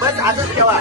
बस आजच ठेवा.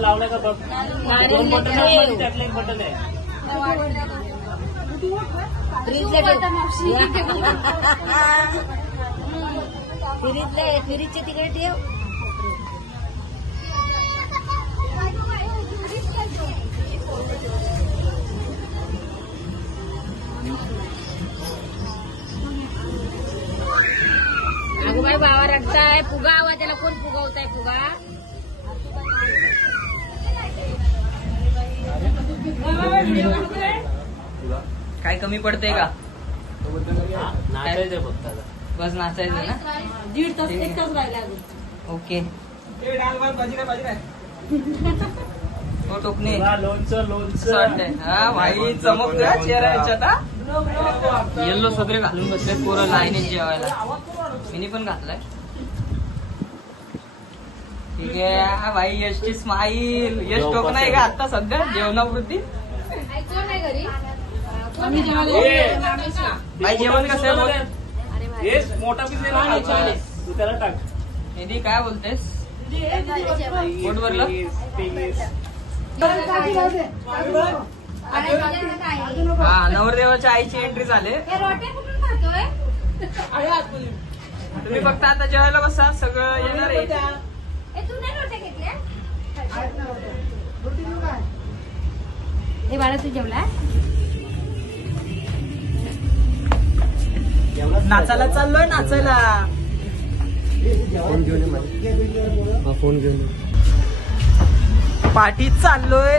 लावलाय का बघ. 2 बटन आहे, त्यातले एक बटन आहे. फ्रीजचे तिकडे ठेव. अगं बाई बाबा रडताय. फुगावा त्याला. कोण फुगावताय फुगा? काय कमी पडतंय का? नाचायचं फक्त. बस नाचायचं ना. 1.5 तास 1 तास राहिला. ओके. टोकणे लोणचं हा भाई चमकतोय चेहरा याच्यात. येल्लो सगळे घालून बसले पोरं लाईनीत जेवायला. मी पण घातलाय. ठीक आहे भाई. यशची स्माईल. यश टोकणं आहे का आता सध्या जेवणावरती? भाई जेवण कसं आहे बोल. मोठा पीस त्याला टाक. निधी काय बोलतेस? पोट भरलं? हा नवरदेवाच्या आईची एंट्री झाले. तुम्ही फक्त आता जेवायला बसा. सगळं येणार आहे. हे बाळा तू जेवला? नाचायला चाललोय. नाचायला फोन घेऊन पार्टीत चाललोय.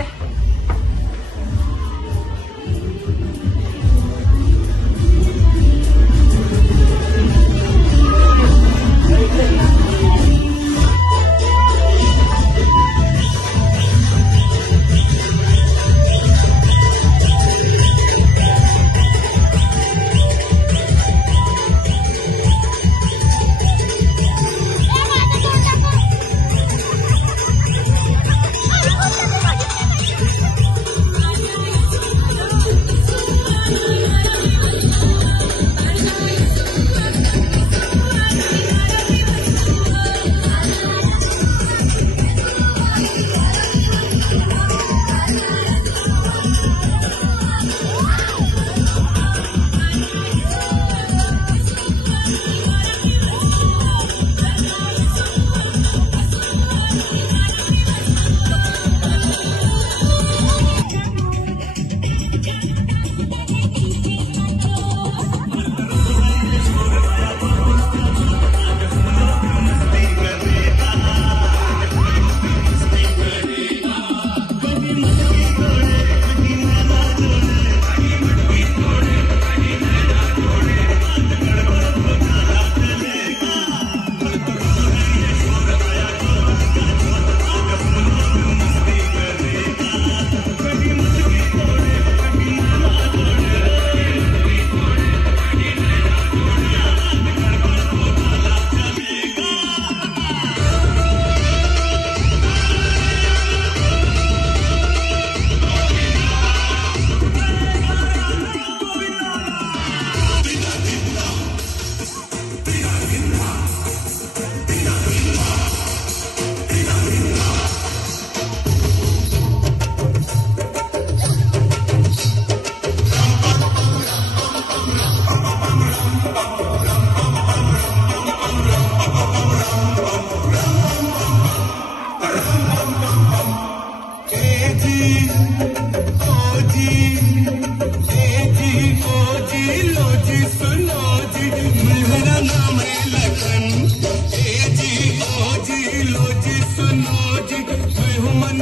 मन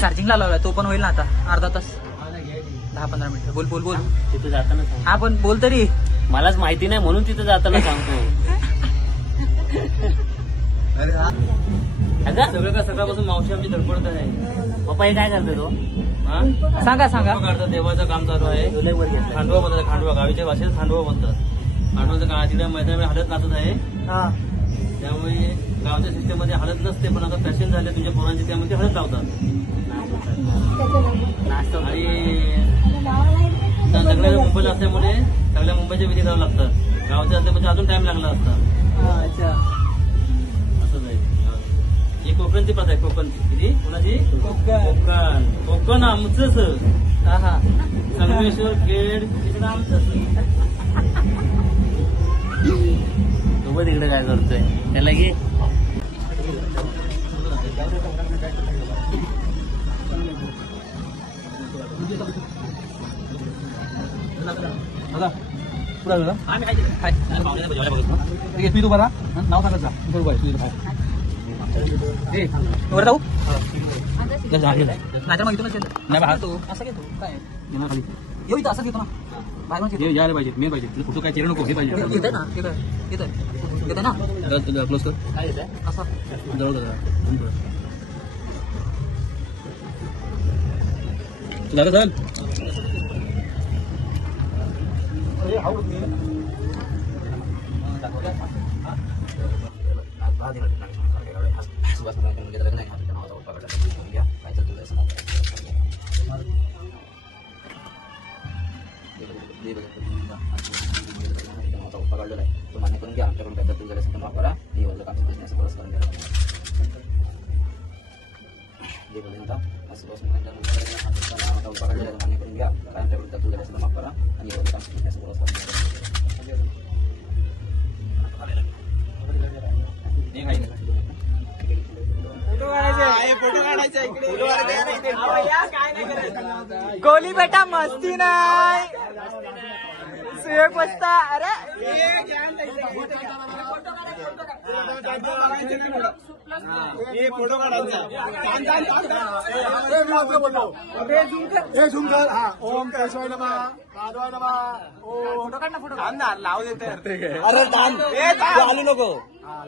चार्जिंगला लावलाय तो पण होईल ना आता अर्धा तास 10-15 मिनिटं. बोल बोल बोल. तिथे जाताना सांग. हा पण बोल तरी. मलाच माहिती नाही म्हणून तिथे जाताना सांगतो. सगळं का सकाळपासून मावशी आमची धडपडत आहे. पप्पा हे काय करते तो? सांगा सांगा. करतात देवाचं काम चालू आहे. खांडवा म्हणतात, खांडवा गावीच्या भाषेत खांडवा म्हणतात. खांडवाचं तिकडे मैदानामध्ये हळद नाचत आहे. त्यामुळे गावच्या सिस्टममध्ये हळद नसते, पण आता फॅशन झाले तुमच्या पोरांची, त्यामध्ये हळद लावतात. आणि लग्नाला मुंबईला असल्यामुळे सगळ्या मुंबईच्या विधी करावं लागतात. गावच्या असल्यामुळे अजून टाइम लागला असता. असंच आहे. ही कोकणची प्रथा आहे. कोकणची किती कोणाची? कोकण आमचंच. संगमेश्वर खेड तिकडं आमचंच. सोबत इकडे काय करतोय त्याला घे. मी तुम्हाला नाव सांगत जा. बरोबर वर जाऊ नाहीतर मग इथून नाही बाहेर तो असं घेतो काय खाली येऊ इथं असं घेतो ना बाहेर यायला पाहिजे मेन पाहिजे. फोटो काय चेहरा नको हे पाहिजे. येते ना येते ना क्लोज कर. काय येत आहे असं जवळ तुला चल पकडलेला आहे तो मान्य करून घ्या. आमच्याकडून काय तरतूद झाल्यास आपण वापरा. हे वरलं काम असं परस करून द्या. जे बोलले नव्हता असं बस पकडलेला आहे मान्य करून घ्या. काय आमच्याकडून तरतूद झाल्यास आपण वापरा आणि वरलं काम असं परस करून द्या. गोली बेटा मस्ती नाही. सुयोग बसता. अरे फोटो काढायचा. झुमकर हा ओम केशवाय नमः माधवाय नमः. फोटो काढ ना. फोटो लाव देते. अरे चालू नको.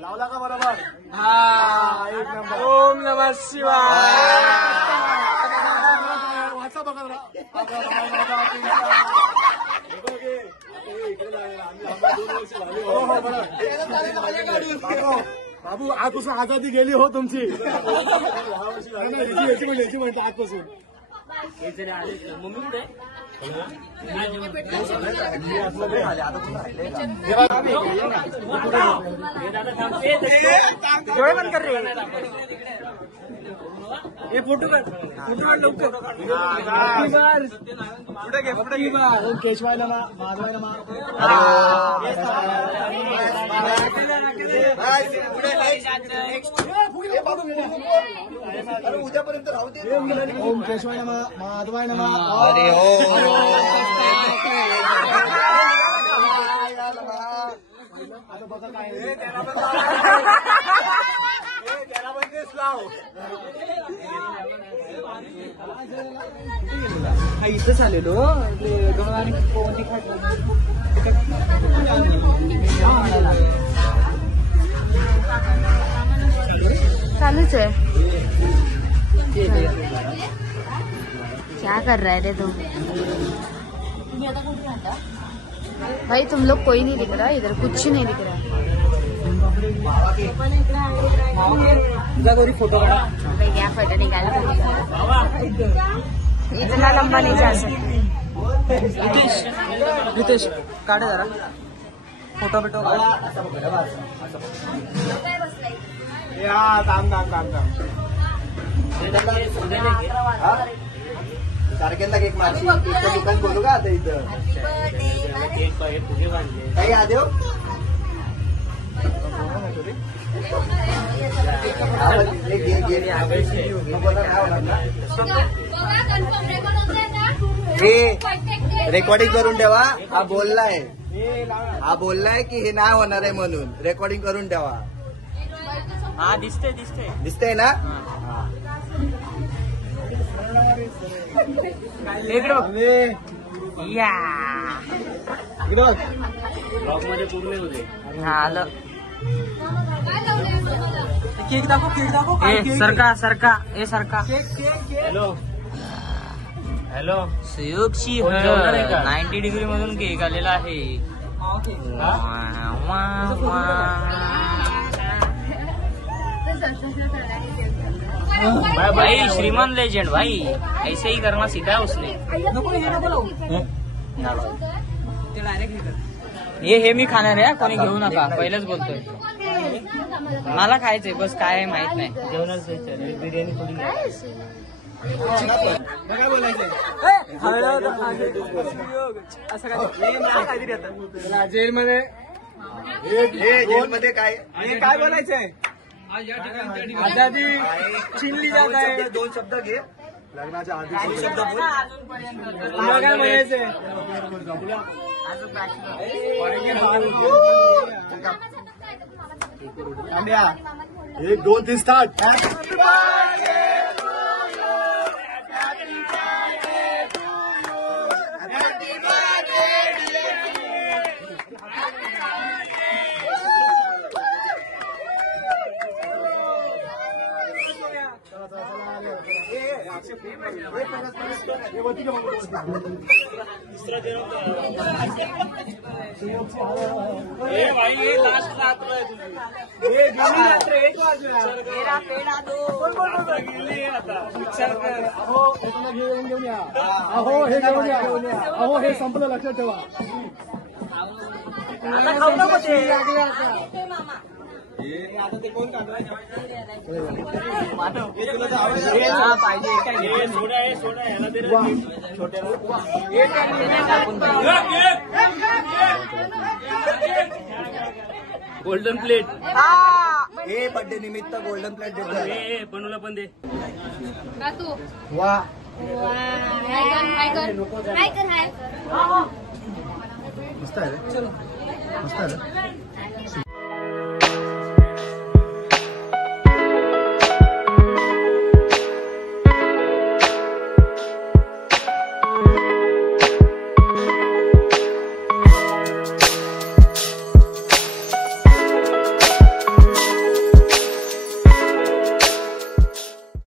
लावला का बरोबर. हा एक नंबर. ओम नमः शिवाय. वाचा बघा. बाबू आजपासून आजादी गेली हो तुमची. याची म्हणतो आजपासून. डोळे बंद कर रे. हे फोटो काढ. फोटो काढ लवकर. पुढे घे. पुढे घे. ओम केशवाय नमः माधवाय नमः. उद्यापर्यंत राहू दे. ओम केशवाय नमः माधवाय नमः. अरे आता बघा काय इथंच आलेलो. चालूच है. क्या कर रहा है रे तुम? भाई तुम लोग कोई नहीं दिख रहा इधर. कुछ नहीं दिख रहा. फोटो क्या फोटो निकाला. इतना लंबा नहीं जा सकते. रितेश काढे जरा फोटो बिटो. तारखेला केक मारशी. दुकान बोलू का आता इथं काही आदेव. रेकॉर्डिंग करून ठेवा. हा बोललाय की हे नाही होणार आहे म्हणून रेकॉर्डिंग करून ठेवा. हा दिसतंय ना. ब्लॉग मध्ये पूर्ण होते. आलं. केक दाखव. सरका. हॅलो सुयोगची 90 डिग्री मधून केक आलेला आहे. भाई श्रीमान लेजेंड भाई, ऐसे ही करना सीखा है उसने. हे मी खाणार आहे, कोणी घेऊ नका, पहिलेच बोलतोय. मला खायचंय, बस काय आहे माहित नाही. बिर्याणी थोडी काय बोलायचंय जेलमध्ये जेलमध्ये काय काय बोलायचंय आजादी चिनली जात आहे. 2 शब्द घे लग्नाच्या आधी. 2 शब्द बोल. तुला काय बोलायचंय? 1 2 3 स्टार्ट. भाई ये लास्ट रात्र आहे तुझी. मेरा पेढा दो. गेली आता विचार कर. अहो घेऊन या. अहो हे घेऊन या. अहो हे संपलं, लक्षात ठेवा. आता खाऊ नको ते. आता ते कोण हे सोडा आहे, सोडा ह्याला दे रे. Golden plate. हे बर्थडे निमित्त गोल्डन प्लेट देतो. बनवला पण दे. का तू वा हाय कर मस्त आहे रे. मस्त आहे रे.